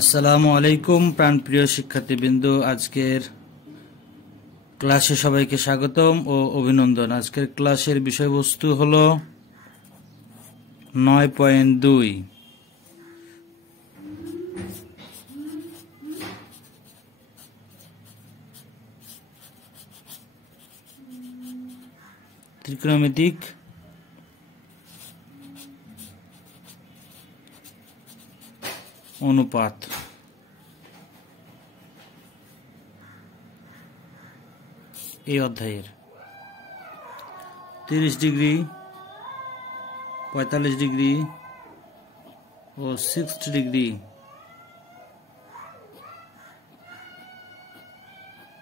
আসসালামু আলাইকুম প্রাণপ্রিয় শিক্ষার্থীবৃন্দ, আজকের ক্লাসে সবাইকে স্বাগতম ও অভিনন্দন। আজকের ক্লাসের বিষয়বস্তু হলো 9.2 ত্রিকোণমিতিক অনুপাত। এই অধ্যায়ের 30 ডিগ্রি, 45 ডিগ্রি ও 60 ডিগ্রি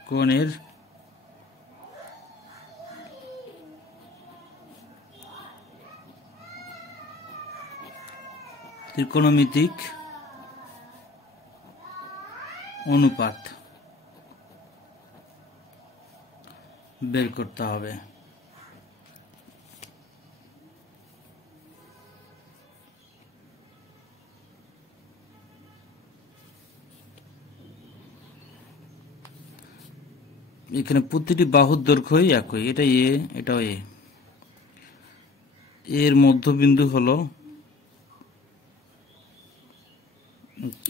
কোণের ত্রিকোণমিতিক অনুপাত বের করতে হবে। এখানে প্রতিটি বাহুর দৈর্ঘ্যই একই, এটা এ, এটাও এ। এর মধ্যবিন্দু হলো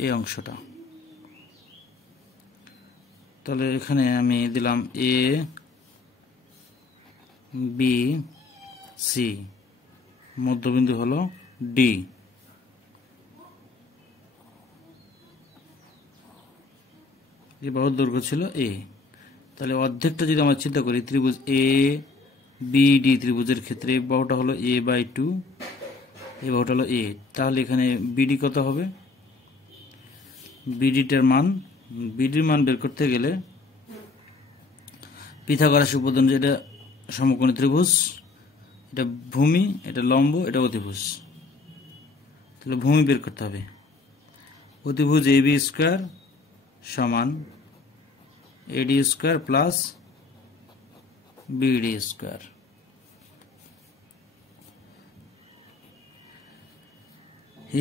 এই অংশটা। তাহলে এখানে আমি দিলাম এ বি সি, মধ্যবিন্দু হলো ডি। এই বাহুর দৈর্ঘ্য ছিল এ। তাহলে অর্ধেকটা যদি আমরা চিন্তা করি, ত্রিভুজ এ বি ডি ত্রিভুজের ক্ষেত্রে এই বাহুটা হলো a/2, এই বাহুটা হলো এ। তাহলে এখানে বিডি কত হবে? বিডির মান বের করতে গেলে পিথাগোরাস উপপাদ্য অনুযায়ী এটা সমকোণী ত্রিভুজ, এটা ভূমি, এটা লম্ব, এটা অতিভুজ। তাহলে ভূমি বের করতে হবে। অতিভুজ ab স্কয়ার সমান AD square plus BD square.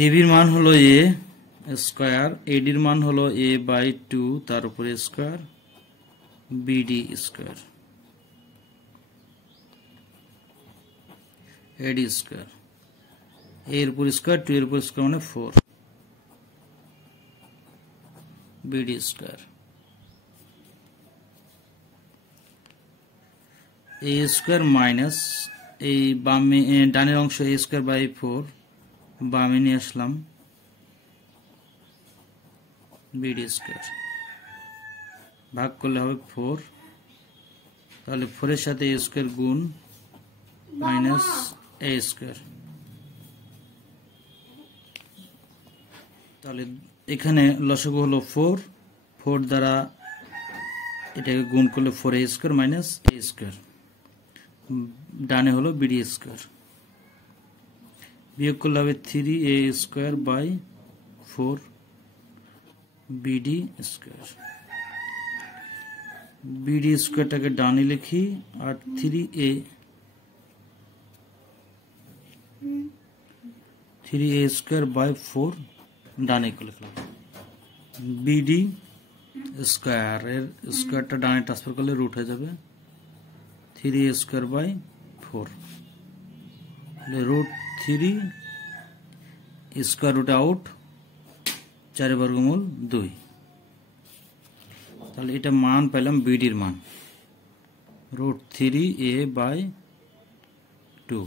AB এর মান হলো a স্কয়ার, AD এর মান হলো a/2 তার উপরে square BD square, AD square. a এর উপর স্কয়ার, 2 এর উপর স্কয়ার মানে 4 BD square. a square minus এই বামে ডানের অংশ a স্কয়ার বাই 4 বামে নিয়ে আসলাম BD স্কয়ার, ভাগ করলে হবে 4। তাহলে 4 এর সাথে a স্কয়ার গুণ মাইনাস a স্কয়ার। তাহলে এখানে লসাগু হলো 4 দ্বারা এটাকে গুণ করলে 4a square minus a square, ডানে হলো BD স্কয়ার। বিয়োগ করলে হবে 3a square by 4 BD square. BD স্কয়ারটাকে ডানে লিখি আর 3a স্কয়ার বাই 4 ডানে লিখলাম। BD স্কয়ার এর স্কয়ারটা ডানে ট্রান্সফার করলে রুট হয়ে যাবে 3a square by 4, root 3 square root out 4 বর্গমূল 2। তাহলে এটা মান পেলাম বিডির মান রুট 3a/2।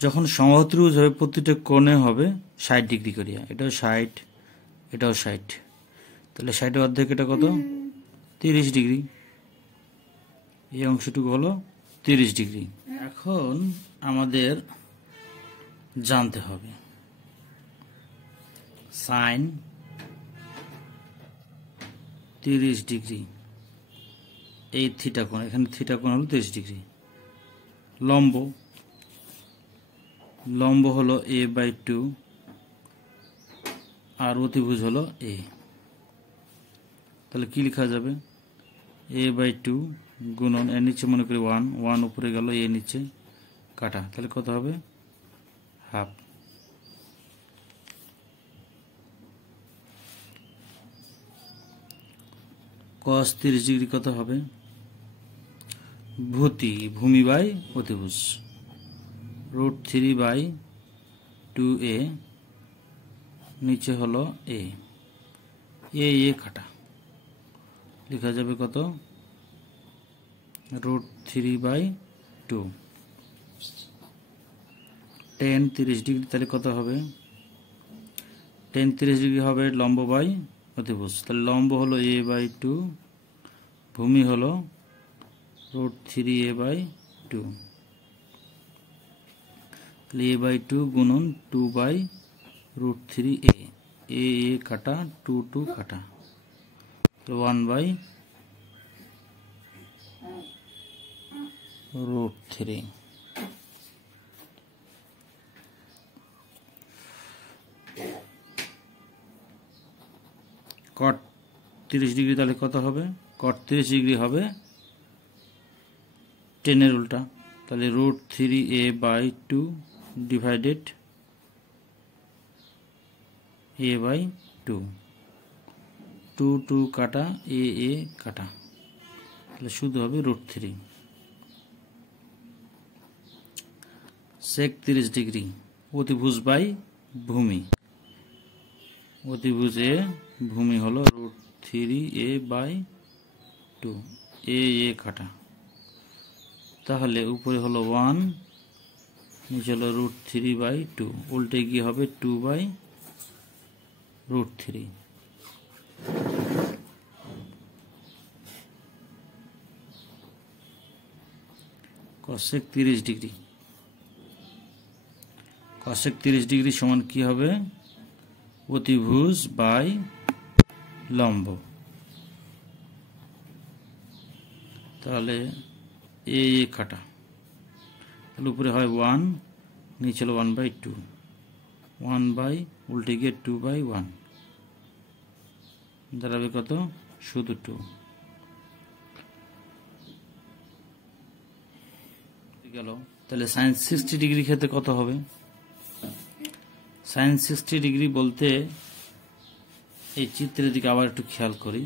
যখন সমবাহু ত্রিভুজ হবে প্রতিটা কোণে হবে 60 ডিগ্রি করিয়া, এটাও 60, এটাও 60। তাহলে 60 অর্ধেক এটা কত? 30 ডিগ্রি। এই অংশটুকু হলো 30 ডিগ্রি। এখন আমাদের জানতে হবে সাইন 30 ডিগ্রি, এই থিটা কোণ, এখানে থিটা কোণ হলো 30 ডিগ্রি। লম্ব হলো a/2 আর অতিভুজ হলো a। তাহলে কি লেখা যাবে? এ বাই টু গুণন এর নিচে মনে করি ওয়ান, ওয়ান উপরে গেল, এ নিচে কাটা, তাহলে কত হবে হাফ। cos 30 ডিগ্রি কত হবে? ভূমি বাই অতিভুজ, √3/2a, নিচে হলো এ কাটা, লেখা যাবে কত √3/2। tan 30 ডিগ্রি তাহলে কত হবে? tan 30 ডিগ্রি হবে লম্ব বাই অতিভুজ, তাহলে লম্ব হলো a/2, ভূমি হলো √3a/2, তাহলে a/2 গুণন 2/√3a, এ কাটা 2 কাটা, 1/√3। cot 30 ডিগ্রি তাহলে কত হবে? cot 30 ডিগ্রি হবে 10 এর উল্টা, তাহলে √3a/2 ডিভাইডেড a/2, 2 কাটা, এ কাটা, তাহলে শুধু হবে √3। sec 30 ডিগ্রি অতিভুজ বাই ভূমি, অতিভুজে ভূমি হলো √3a/2, এ কাটা, তাহলে উপরে হলো 1, নিচে হলো √3/2, উল্টে গিয়ে হবে 2/√3। cosec 30 ডিগ্রি, cosec 30 ডিগ্রি সমান কি হবে? অতিভুজ বাই লম্ব, তাহলে এ কাটা, তাহলে উপরে হয় 1, নিচে হলো 1/2, 1 উল্টে গিয়ে 2/1, দাঁড়াবে কত? শুধু 2 গেল। তাহলে sin 60 ডিগ্রি ক্ষেত্রে কত হবে? sin 60 ডিগ্রি বলতে এই চিত্রের দিকে আবার একটু খেয়াল করি।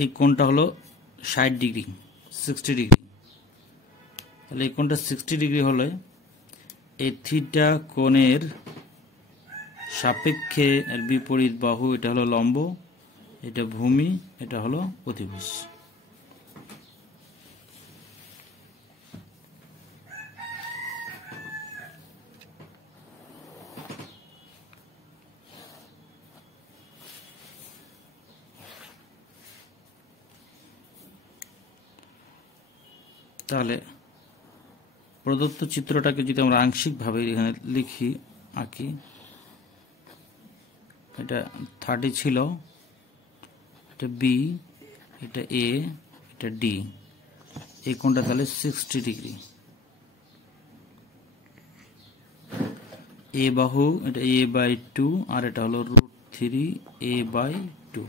এই কোণটা হলো 60 ডিগ্রি, 60 ডিগ্রি, তাহলে এই কোণটা 60 ডিগ্রি হলে এই থিটা কোণের সাপেক্ষে এর বিপরীত বাহু, এটা হলো লম্ব, এটা ভূমি, এটা হলো অতিভুজ। তাহলে প্রদত্ত চিত্রটাকে যদি আমরা আংশিকভাবে এখানে আঁকি, এটা 30 ছিল, এটা বি, এটা এ, এটা ডি, এই কোণটা তাহলে 60 ডিগ্রি। এ বাহু, এটা a/2, আর এটা হলো √3a/2।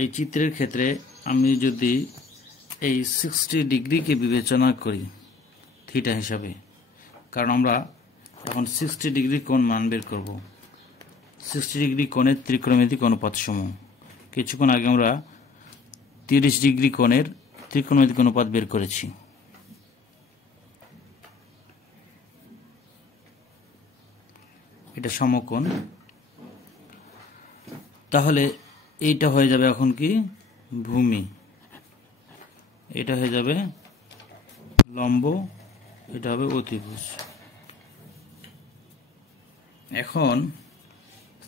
এই চিত্রের ক্ষেত্রে আমি যদি এই 60 ডিগ্রিকে বিবেচনা করি থিটা হিসাবে, কারণ আমরা এখন 60 ডিগ্রি কোণ মান বের করব, 60 ডিগ্রি কোণের ত্রিকোণমিতিক অনুপাত সমূহ। কিছুক্ষণ আগে আমরা 30 ডিগ্রি কোণের ত্রিকোণমিতিক অনুপাত বের করেছি। এটা সমকোণ, তাহলে এইটা হয়ে যাবে এখন কি ভূমি, এটা হয়ে যাবে লম্ব, এটা হবে অতিভুজ। এখন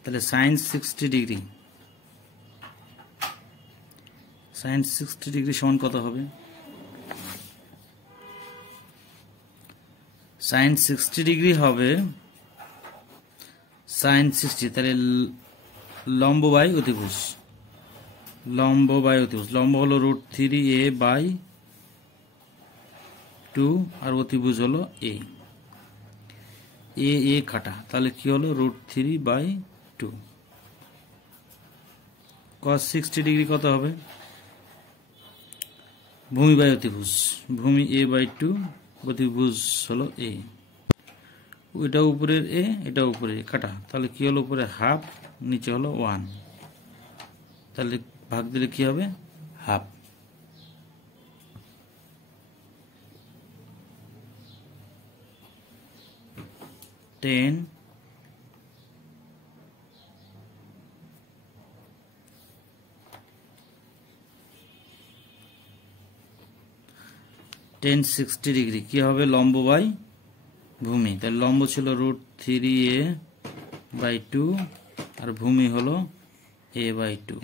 তাহলে sin 60 ডিগ্রি, sin 60 ডিগ্রি সমান কত হবে? sin 60 ডিগ্রি হবে sin 60, তাহলে লম্ব বাই অতিভুজ, লম্ব বাই অতিভুজ, লম্ব হলো √3a/2, টু আর অতিভুজ হলো এ, এ কাটা, তাহলে কি হলো √3/2। cos 60 ডিগ্রি কত হবে? ভূমি বাই অতিভুজ, ভূমি a/2, অতিভুজ হলো এ, এটা উপরের এ, এটা উপরে কাটা, তাহলে কি হলো উপরে হাফ, নিচে হলো 1, তাহলে ভাগ দিলে কি হবে হাফ। টেন 60 ডিগ্রি কি হবে? লম্ব বাই ভূমি, তাহলে লম্ব ছিল √3a/2 আর ভূমি হলো a/2।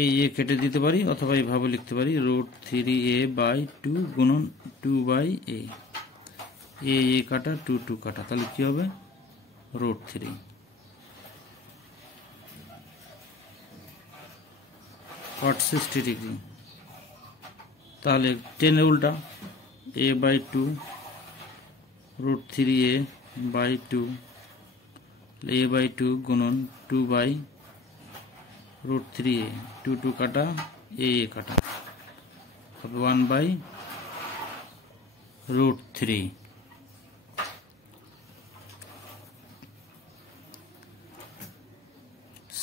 এ কেটে দিতে পারি অথবা এইভাবে লিখতে পারি √3a/2 গুণন 2/a, এ কাটা 2 কাটা, তাহলে কি হবে √3। cot 60 ডিগ্রি, তাহলে 10 এর উল্টা a/2 √3a/2, a/2 গুণন 2/√3a, 2 কাটা এ কাটা হবে 1/√3।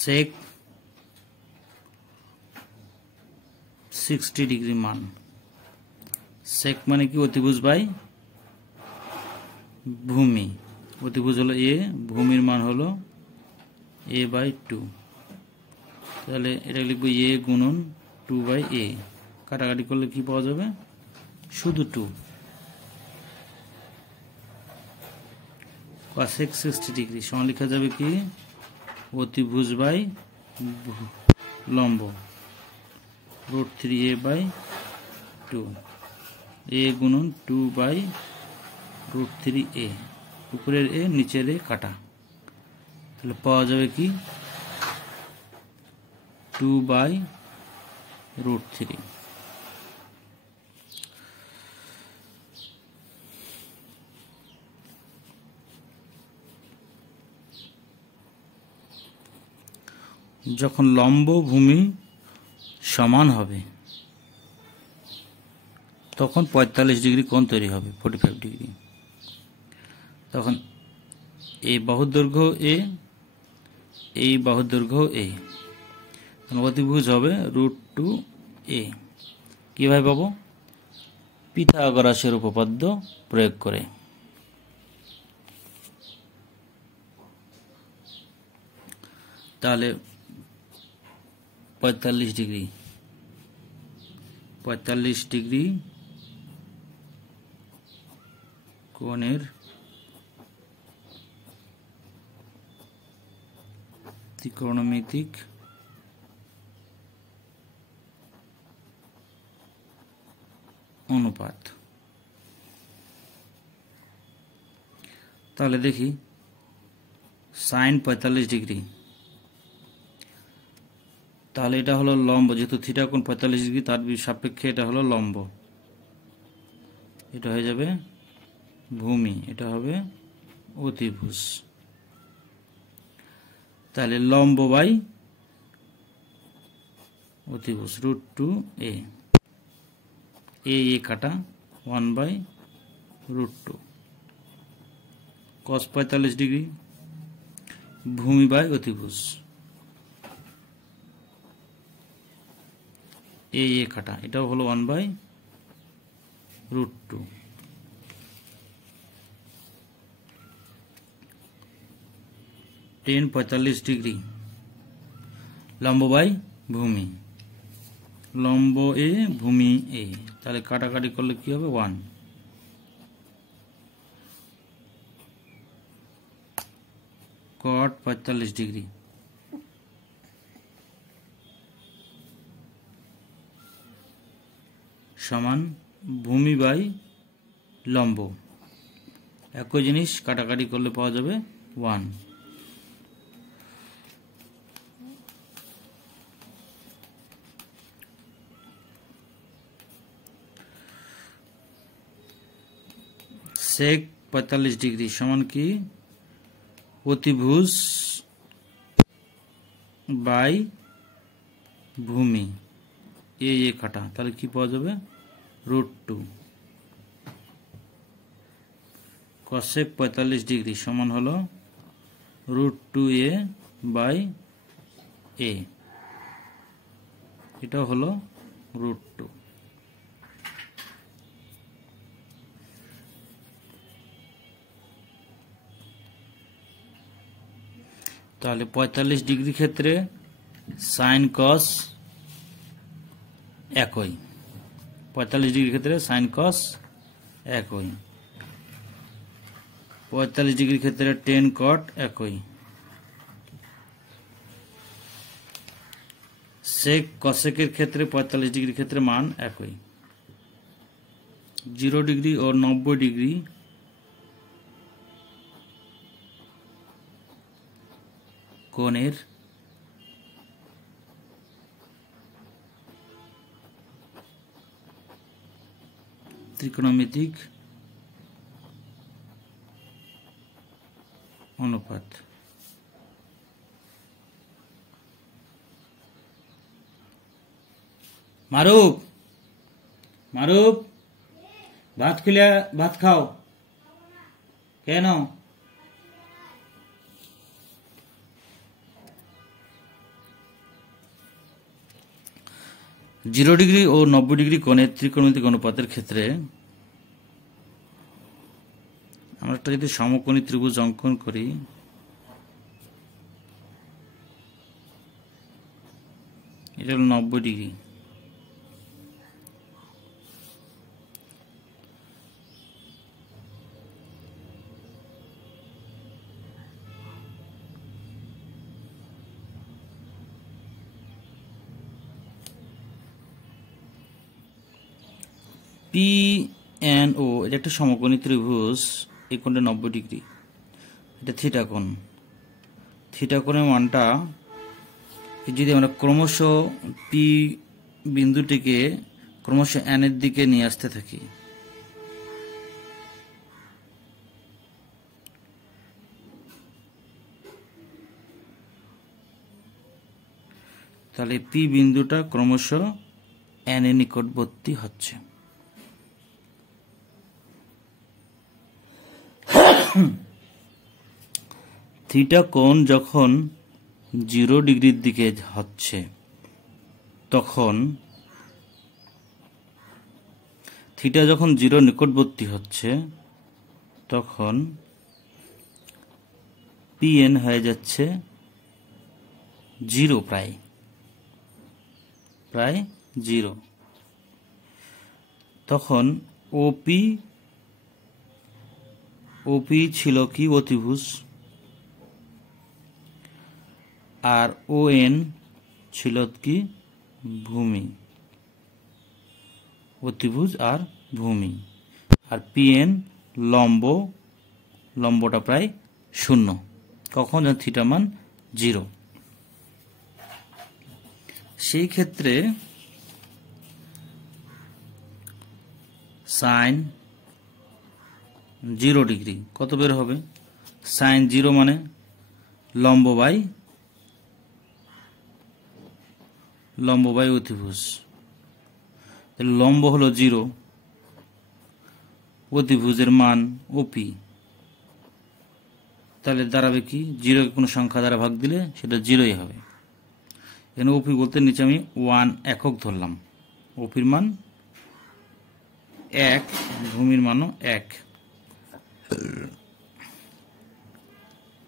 sec 60 ডিগ্রি মান, sec মানে কি? অতিভুজ বাই ভূমি, অতিভুজ হলো এ, ভূমির মান হলো a/2, তাহলে এটা লিখবো এ গুণন 2/a, কাটাকাটি করলে কি পাওয়া যাবে? শুধু 2। cosec 60 ডিগ্রি সমান লেখা যাবে কি? অতিভুজ বাই লম্ব √3a/2, এ গুণন 2/√3a, উপরের এ নিচের এ কাটা, তাহলে পাওয়া যাবে কি 2/√3। যখন লম্ব ভূমি সমান হবে তখন 45 ডিগ্রি কোণ তৈরি হবে, 45 ডিগ্রি। তখন এই বাহুর দৈর্ঘ্য এ, এই বাহুর দৈর্ঘ্য এ, অতিভুজ হবে √2a। কিভাবে পাবো? পিথাগোরাসের উপপাদ্য প্রয়োগ করে। তাহলে 45 ডিগ্রি কোণের ত্রিকোণমিতিক অনুপাত। তাহলে দেখি sin 45 ডিগ্রি, তাহলে এটা হলো লম্ব, যেহেতু থিটা কোণ 45 ডিগ্রি তার সাপেক্ষে এটা হলো লম্ব, এটা হয়ে যাবে ভূমি, এটা হবে অতিভুজ। তাহলে লম্ব বাই অতিভুজ √2a, এ কাটা 1/√2। cos 45 ডিগ্রি ভূমি বাই অতিভুজ, এ কাটা, এটাও হলো 1/√2। tan 45 ডিগ্রি লম্ব বাই ভূমি, লম্ব এ ভূমি এ, তাহলে কাটাকাটি করলে কি হবে 1। cot 45 ডিগ্রি সমান ভূমি বাই লম্ব, একই জিনিস কাটাকাটি করলে পাওয়া যাবে 1। সেক 45 ডিগ্রি সমান কি অতিভুজ বাই ভূমি এ কাটা, তাহলে কি পাওয়া যাবে √2। কসেক 45 ডিগ্রি সমান হলো √2a বাই এ, এটা হলো √2। তাহলে 45 ডিগ্রি ক্ষেত্রে সাইন কস একই, 45 ডিগ্রি ক্ষেত্রে সাইন কস একই, 45 ডিগ্রি ক্ষেত্রে টেন কট একই, সেক কসেকের ক্ষেত্রে 45 ডিগ্রি ক্ষেত্রে মান একই। 0 ডিগ্রি ও 90 ডিগ্রি কোণের ত্রিকোণমিতিক অনুপাত। মারুপ মারুপ ভাত খুলে ভাত খাও কেন? 0 ডিগ্রি ও 90 ডিগ্রি কোণের ত্রিকোণমিতিক অনুপাতের ক্ষেত্রে আমরা একটা যদি সমকোণী ত্রিভুজ অঙ্কন করি, এটা হলো 90 ডিগ্রি, পি এন ও এটা একটা সমকোণী ত্রিভুজ, এই কোণটা 90 ডিগ্রি, এটা থিটা কোণ। থিটা কোণের মানটা যদি আমরা ক্রমশ পি বিন্দুটিকে ক্রমশ এন এর দিকে নিয়ে আসতে থাকি, তাহলে পি বিন্দুটা ক্রমশ এন এর নিকটবর্তী হচ্ছে। থিটা কোণ যখন 0 ডিগ্রির দিকে হচ্ছে তখন থিটা যখন 0 নিকটবর্তী হচ্ছে তখন পিএন হয়ে যাচ্ছে 0, প্রায় 0। তখন ওপি ছিল কি অতিভুজ, আর ওএন ছিল কি ভূমি, অতিভুজ আর ভূমি, আর পিএন লম্বটা প্রায় 0, কখন থিটা মান 0। সেই ক্ষেত্রে সাইন 0 ডিগ্রি কত বের হবে? সাইন 0 মানে লম্ব বাই অতিভুজ, তাহলে লম্ব হলো 0, অতিভুজের মান ওপি, তাহলে দাঁড়াবে কি 0 কে কোনো সংখ্যা দ্বারা ভাগ দিলে সেটা 0ই হবে। এখানে ওপি বলতে নিচে আমি 1 একক ধরলাম, ওপির মান 1, ভূমির মানও 1।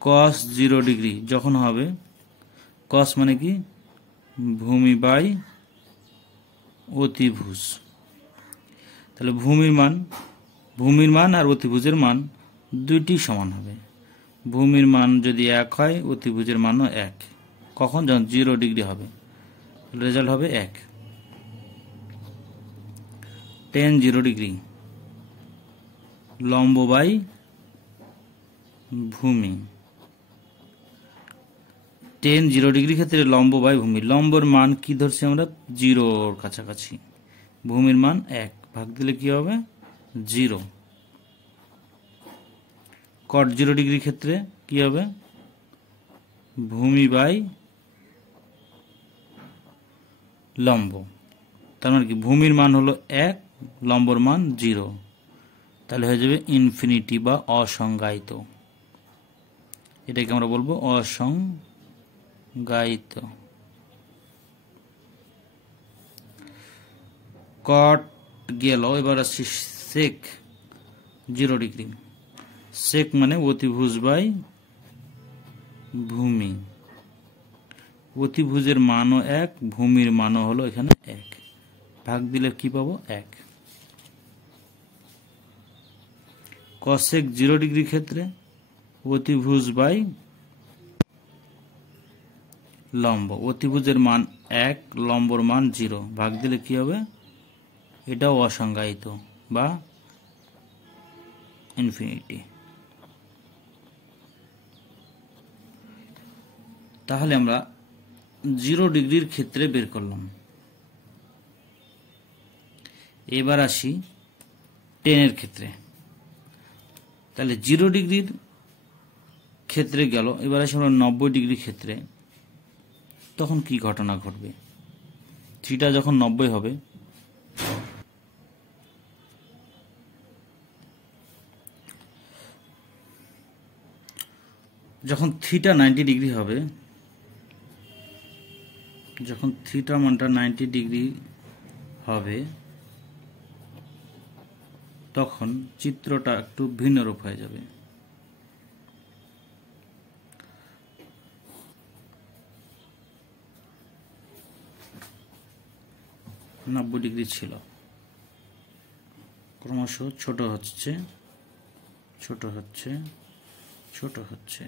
cos 0 ডিগ্রি যখন হবে, cos মানে কি ভূমি বাই অতিভুজ, তাহলে ভূমির মান আর অতিভুজের মান দুইটি সমান হবে। ভূমির মান যদি 1 হয় অতিভুজের মানও 1, কখন? যখন 0 ডিগ্রি হবে, রেজাল্ট হবে 1। tan 0 ডিগ্রি লম্ব বাই ভূমি, tan 0 ডিগ্রি ক্ষেত্রে লম্ব বাই ভূমি, লম্বর মান কি ধরছি আমরা 0-র কাছাকাছি, ভূমির মান 1, ভাগ দিলে কি হবে 0। কট 0 ডিগ্রি ক্ষেত্রে কি হবে? ভূমি বাই লম্ব। তার মানে কি ভূমির মান হলো 1, লম্বর মান 0, তাহলে হয়ে যাবে ইনফিনিটি বা অসংজ্ঞায়িত। এটাকে আমরা বলবো অসংজ্ঞায়িত। কট গেল, এবার আসছি সেক 0 ডিগ্রি। সেক মানে অতিভুজ বাই ভূমি। অতিভুজের মানও 1, ভূমির মানও হলো এখানে 1, ভাগ দিলে কি পাবো? 1। কসেক 0 ডিগ্রি ক্ষেত্রে অতিভুজ বাই লম্ব। অতিভুজের মান 1, লম্বর মান 0, ভাগ দিলে কি হবে? এটাও অসংজ্ঞায়িত বা ইনফিনিটি। তাহলে আমরা 0 ডিগ্রির ক্ষেত্রে বের করলাম। এবার আসি 10 এর ক্ষেত্রে। তাহলে 0 ডিগ্রির ক্ষেত্রে গেল, এবার আসি আমরা 90 ডিগ্রি ক্ষেত্রে। তখন কি ঘটনা ঘটবে? থিটা যখন 90 হবে, যখন থিটা 90 ডিগ্রি হবে, যখন থিটা মানটা 90 ডিগ্রি হবে, তখন চিত্রটা একটু ভিন্ন রূপ হয়ে যাবে। নব্বই ডিগ্রি ছিল, ক্রমশ ছোট হচ্ছে, ছোট হচ্ছে, ছোট হচ্ছে।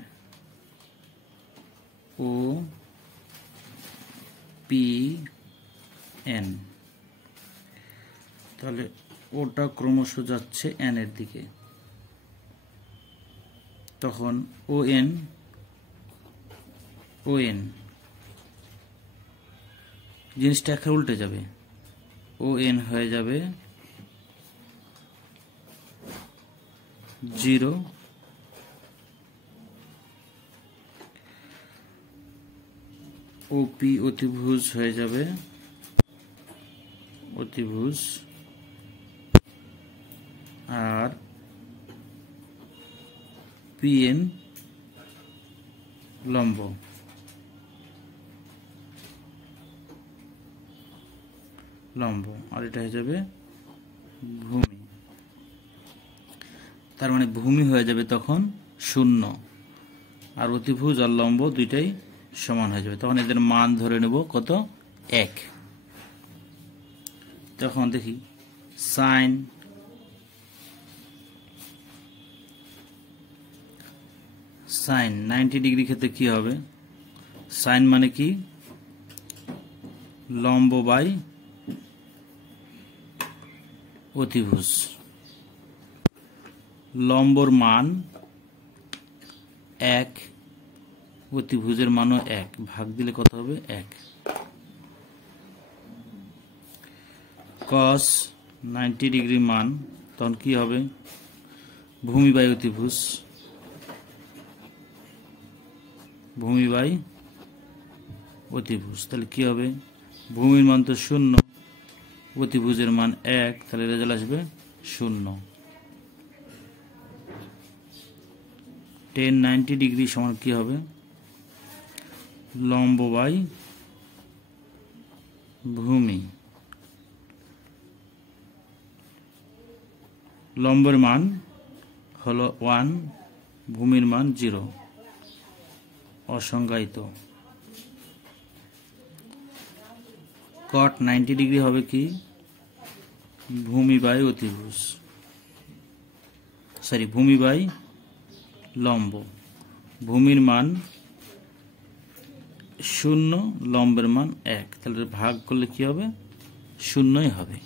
ও পি এন, তাহলে ওটা ক্রমশ যাচ্ছে এন এর দিকে। তখন ও এন জিনিসটা একটা উল্টে যাবে, ও এন হয়ে যাবে 0, ওপি অতিভুজ হয়ে যাবে অতিভুজ, আর পিএন লম্ব। আর এটা হয়ে যাবে ভূমি। তার মানে ভূমি হয়ে যাবে তখন 0, আর অতিভুজ আর লম্ব দুইটাই সমান হয়ে যাবে। তখন এদের মান ধরে নেব কত? 1। তখন দেখি সাইন 90 ডিগ্রি ক্ষেত্রে কি হবে? সাইন মানে কি? লম্ব বাই অতিভুজ। লম্বর মান 1, অতিভুজের মানও 1, ভাগ দিলে কত হবে? 1। কস 90 ডিগ্রি মান তখন কি হবে? ভূমি বাই অতিভুজ, ভূমি বাই অতিভুজ। তাহলে কি হবে? ভূমির মান তো 0, অতিভুজের মান 1, তাহলে রেজাল্ট আসবে 0। 90 ডিগ্রি সমান কি হবে? লম্ব বাই ভূমি। লম্বের মান হলো 1, ভূমির মান 0, অসংজ্ঞায়িত। কট 90 ডিগ্রি হবে কি? ভূমি বাই অতিভুজ, ভূমি বাই লম্ব। ভূমির মান 0, লম্বের মান 1, তাহলে ভাগ করলে কি হবে? 0ই হবে।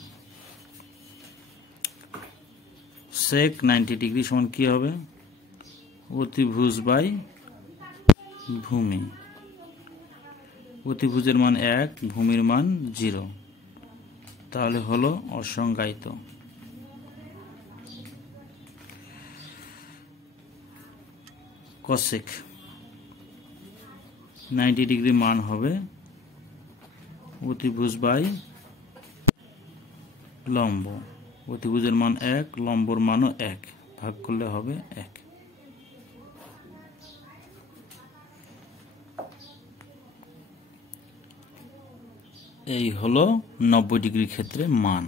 সেক 90 ডিগ্রি সমান কি হবে? অতিভুজ বাই ভূমি। অতিভুজের মান 1, ভূমির মান 0, তাহলে হলো অসংজ্ঞায়িত। কসেক 90 ডিগ্রি মান হবে অতিভুজ বাই লম্ব। অতিভুজের মান 1, লম্বর মানও 1, ভাগ করলে হবে 1। এই হলো 90 ডিগ্রি ক্ষেত্রে মান।